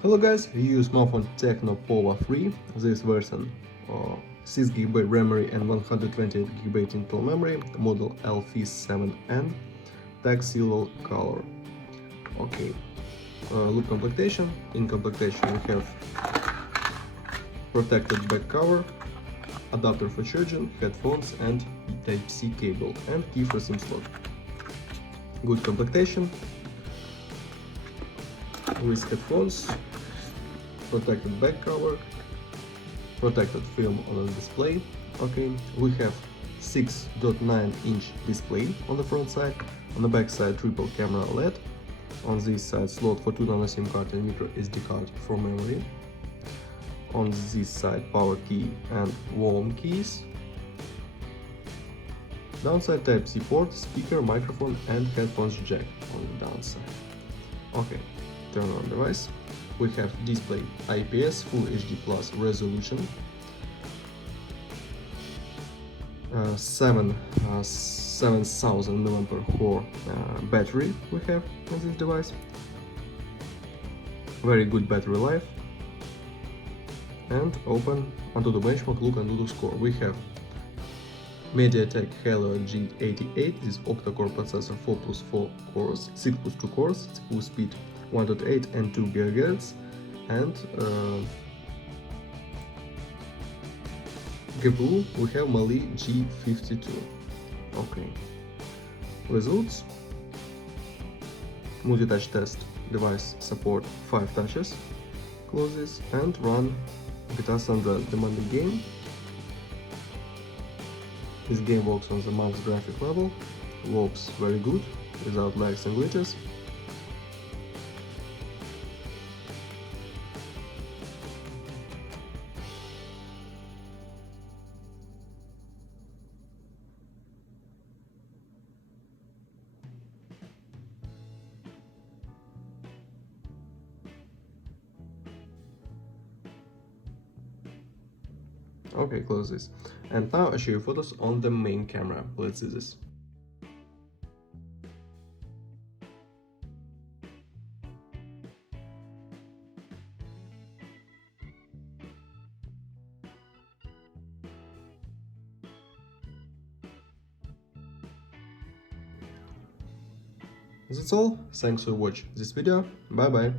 Hello guys, we use smartphone TECNO POVA 3. This version 6GB memory and 128GB internal memory, model LF7N, tag silver color. Okay, loop completion. In completion we have protected back cover, adapter for charging, headphones and Type-C cable, and key for SIM slot. Good completion with headphones, protected back cover, protected film on the display. Okay, we have 6.9-inch display on the front side, on the back side triple camera LED, on this side slot for 2 nano SIM card and micro SD card for memory, on this side power key and volume keys, downside Type-C port, speaker, microphone and headphones jack on the downside. Okay, turn on device. We have display IPS Full HD Plus resolution, 7000 mAh battery we have on this device, very good battery life, and open Antutu benchmark, look Antutu score. We have MediaTek Helio G88, this octa-core processor, 4+4 cores, 6+2 cores, CPU speed 1.8 and 2 GHz, and GPU we have Mali G52. Okay, results: multi-touch test, device support 5 touches, close this and run GTA San Andreas demanding game. This game works on the max graphic level, works very good, without lags and glitches. Okay, close this. And now I show you photos on the main camera. Let's do this. That's all. Thanks for watching this video. Bye bye.